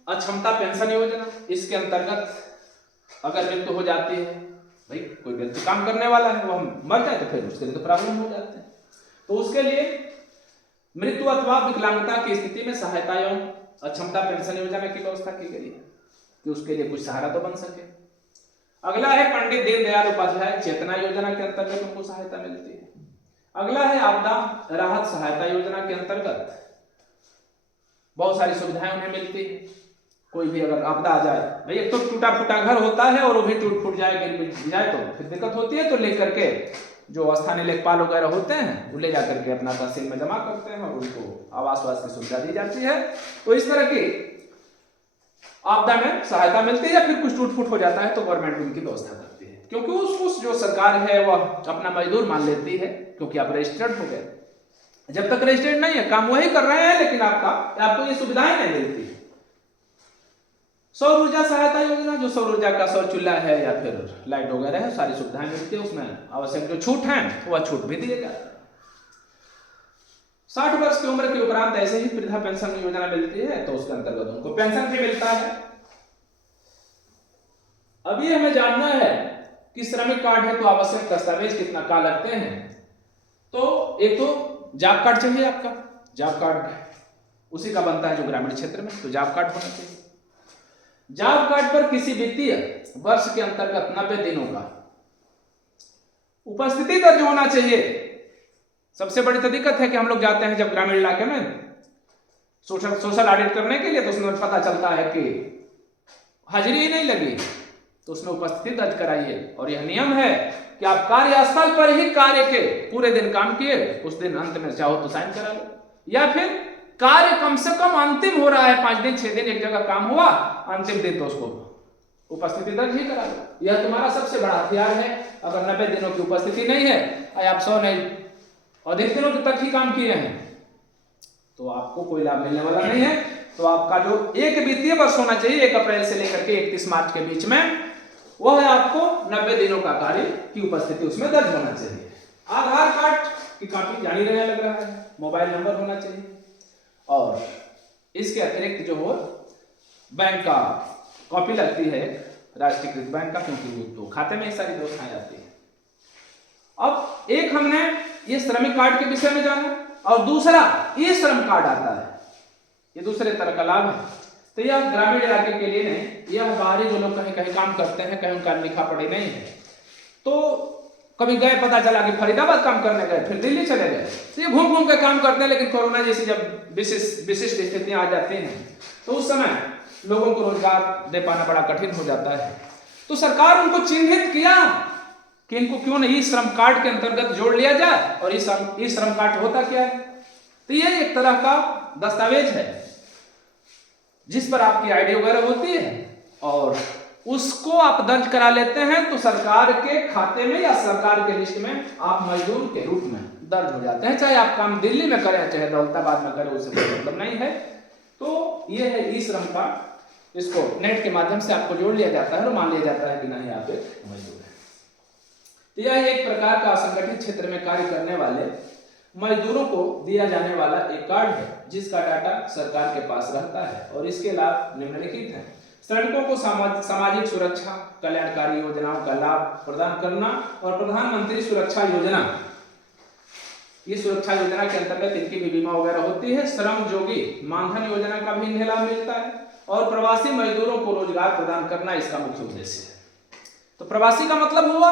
अक्षमता पेंशन योजना, इसके अंतर्गत अगर मृत्यु हो जाती है, भाई कोई व्यक्ति काम करने वाला है, वह मर जाए तो फिर उसके लिए तो प्रॉब्लम हो जाते हैं, तो उसके लिए मृत्यु अथवा विकलांगता की स्थिति में सहायता एवं अक्षमता पेंशन योजना की व्यवस्था की गई है कि उसके लिए कुछ सहारा तो बन सके। अगला है पंडित दीनदयाल उपाध्याय चेतना योजना के अंतर्गत उनको सहायता मिलती है। अगला है आपदा राहत सहायता योजना के अंतर्गत बहुत सारी सुविधाएं उन्हें मिलती है। कोई भी अगर आपदा आ जाए, भाई एक तो टूटा फूटा घर होता है और वो भी टूट फूट जाए, गिर जाए तो फिर दिक्कत होती है, तो लेकर के जो स्थानीय लेखपाल वगैरह होते हैं वो ले जाकर के अपना तहसील में जमा करते हैं और उनको आवास वास की सुविधा दी जाती है। तो इस तरह की आपदा में सहायता मिलती है, या फिर कुछ टूट फूट हो जाता है तो गवर्नमेंट उनकी व्यवस्था करती है, क्योंकि उसको जो सरकार है वह अपना मजदूर मान लेती है, क्योंकि आप रजिस्टर्ड हो गए। जब तक रजिस्टर्ड नहीं है काम वही कर रहे हैं, लेकिन आपको ये सुविधाएं नहीं मिलती। सौर ऊर्जा सहायता योजना, जो सौर ऊर्जा का सौर चूल्हा है या फिर लाइट वगैरह है, सारी सुविधाएं मिलती है, उसमें आवश्यक जो छूट है वह छूट भी दिए जाते हैं। 60 वर्ष की उम्र के उपरांत ऐसे ही वृद्धा पेंशन योजना मिलती है, तो उसके अंतर्गत उनको पेंशन भी मिलता है। अभी हमें जानना है कि श्रमिक कार्ड है तो आवश्यक दस्तावेज कितना का लगते हैं। तो एक तो जॉब कार्ड चाहिए आपका, जॉब कार्ड उसी का बनता है जो ग्रामीण क्षेत्र में, तो जॉब कार्ड होना चाहिए। जॉब कार्ड पर किसी वित्तीय वर्ष के अंतर्गत 90 दिनों का उपस्थिति दर्ज होना चाहिए। सबसे बड़ी तो दिक्कत है कि हम लोग जाते हैं जब ग्रामीण इलाके में सोशल ऑडिट करने के लिए, तो उसमें पता चलता है कि हाजिरी ही नहीं लगी, तो उसमें उपस्थिति दर्ज कराइए। और यह नियम है कि आप कार्यस्थल पर ही कार्य के पूरे दिन काम किए, उस दिन अंत में चाहो तो साइन करा लो, या फिर कार्य कम से कम अंतिम हो रहा है 5 दिन 6 दिन एक जगह काम हुआ, अंतिम दिन तो उसको उपस्थिति दर्ज ही करा लो। यह तुम्हारा सबसे बड़ा हथियार है। अगर 90 दिनों की उपस्थिति नहीं है, आप 100 नहीं अधिक दिनों तक ही काम किए हैं, तो आपको कोई लाभ मिलने वाला नहीं है। तो आपका जो एक वित्तीय वर्ष होना चाहिए 1 अप्रैल से लेकर के 31 मार्च के बीच में, वह है आपको 90 दिनों का कार्य की उपस्थिति उसमें दर्ज होना चाहिए। आधार कार्ड की कॉपी जानी रहे लग रहा है, मोबाइल नंबर होना चाहिए, और इसके अतिरिक्त जो हो बैंक का कॉपी लगती है, राष्ट्रीयकृत बैंक का, क्योंकि तो खाते में ही सारी व्यवस्थाएं आती है। अब एक हमने ये श्रमिक कार्ड के विषय में जाना, और दूसरा ई श्रम कार्ड आता है, ये दूसरे तरह का लाभ है। तो यह ग्रामीण इलाके के लिए नहीं, यह बाहरी जो लोग कहीं कहीं काम करते हैं, कहीं उनका लिखा पढ़ी नहीं है, तो कभी गए पता चला कि फरीदाबाद काम करने गए, फिर दिल्ली चले गए, तो ये घूम घूम के काम करते हैं। लेकिन कोरोना जैसी जब विशिष्ट स्थितियां आ जाती हैं, तो उस समय लोगों को रोजगार दे पाना बड़ा कठिन हो जाता है। तो सरकार उनको चिन्हित किया कि इनको क्यों नहीं श्रम कार्ड के अंतर्गत जोड़ लिया जाए। और ई श्रम कार्ड होता क्या है, तो ये एक तरह का दस्तावेज है जिस पर आपकी आईडी वगैरह होती है, और उसको आप दर्ज करा लेते हैं, तो सरकार के खाते में या सरकार के लिस्ट में आप मजदूर के रूप में दर्ज हो जाते हैं। चाहे आप काम दिल्ली में करें चाहे दौलताबाद में करें, उससे कोई मतलब नहीं है। तो ये है ई श्रम कार्ड, इसको नेट के माध्यम से आपको जोड़ लिया जाता है और मान लिया जाता है कि नहीं आप एक मजदूर हैं। तो यह एक प्रकार का असंगठित क्षेत्र में कार्य करने वाले मजदूरों को दिया जाने वाला एक कार्ड है, जिसका डाटा सरकार के पास रहता है, और इसके लाभ निम्नलिखित हैं। श्रमिकों को सामाजिक सुरक्षा कल्याणकारी योजनाओं का लाभ प्रदान करना, और प्रधानमंत्री सुरक्षा योजना, ये सुरक्षा योजना के अंतर्गत इनकी भी बीमा वगैरह होती है। श्रम योगी मानधन योजना का भी इन्हें लाभ मिलता है, और प्रवासी मजदूरों को रोजगार प्रदान करना इसका मुख्य उद्देश्य है। तो प्रवासी का मतलब हुआ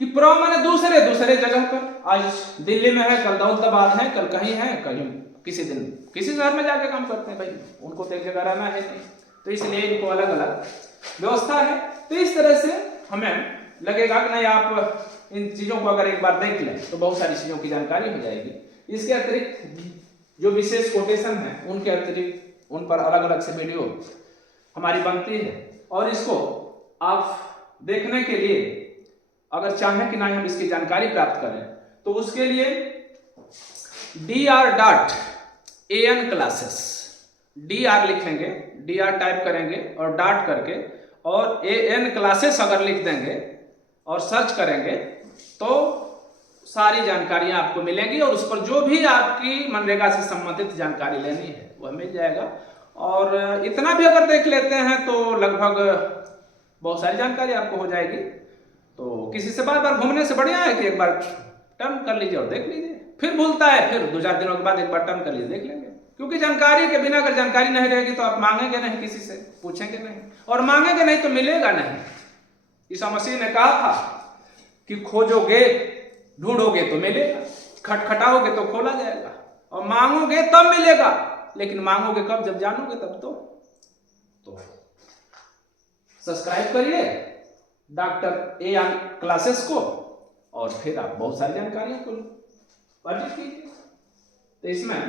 कि प्रो माने दूसरे दूसरे जगह पर, आज दिल्ली में है, कल दौलताबाद है, कल कहीं है, कहीं किसी दिन किसी शहर में जाके काम करते हैं भाई, उनको तो एक जगह रहना है नहीं, तो इसलिए इनको अलग अलग व्यवस्था है। तो इस तरह से हमें लगेगा कि नहीं, आप इन चीजों को अगर एक बार देख लें तो बहुत सारी चीजों की जानकारी हो जाएगी। इसके अतिरिक्त जो विशेष कोटेशन है उनके अतिरिक्त उन पर अलग अलग से वीडियो हमारी बनती है, और इसको आप देखने के लिए अगर चाहें कि नहीं हम इसकी जानकारी प्राप्त करें तो उसके लिए dr.an classes, dr लिखेंगे, dr टाइप करेंगे और डॉट करके और an क्लासेस अगर लिख देंगे और सर्च करेंगे तो सारी जानकारियां आपको मिलेंगी, और उस पर जो भी आपकी मनरेगा से संबंधित जानकारी लेनी है वह मिल जाएगा। और इतना भी अगर देख लेते हैं तो लगभग बहुत सारी जानकारी आपको हो जाएगी। तो किसी से बार बार घूमने से बढ़िया है कि एक बार टर्न कर लीजिए और देख लीजिए, फिर भूलता है, फिर 2-4 दिनों के बाद एक बार टर्न कर लीजिए, देख लेंगे। क्योंकि जानकारी के बिना अगर जानकारी नहीं रहेगी तो आप मांगेंगे नहीं, किसी से पूछेंगे नहीं, और मांगेंगे नहीं तो मिलेगा नहीं। ईसा मसीह ने कहा था कि खोजोगे ढूंढोगे तो मिलेगा, खटखटाओगे तो खोला जाएगा, और मांगोगे तब मिलेगा। लेकिन मांगोगे कब? जब जानोगे तब। तो सब्सक्राइब करिए डॉक्टर एआन क्लासेस को, और फिर आप बहुत सारी जानकारियां को अर्जित कीजिए। तो इसमें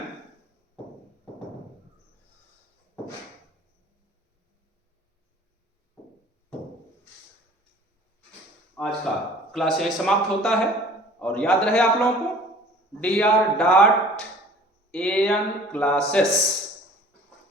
आज का क्लास यही समाप्त होता है, और याद रहे आप लोगों को dr.an classes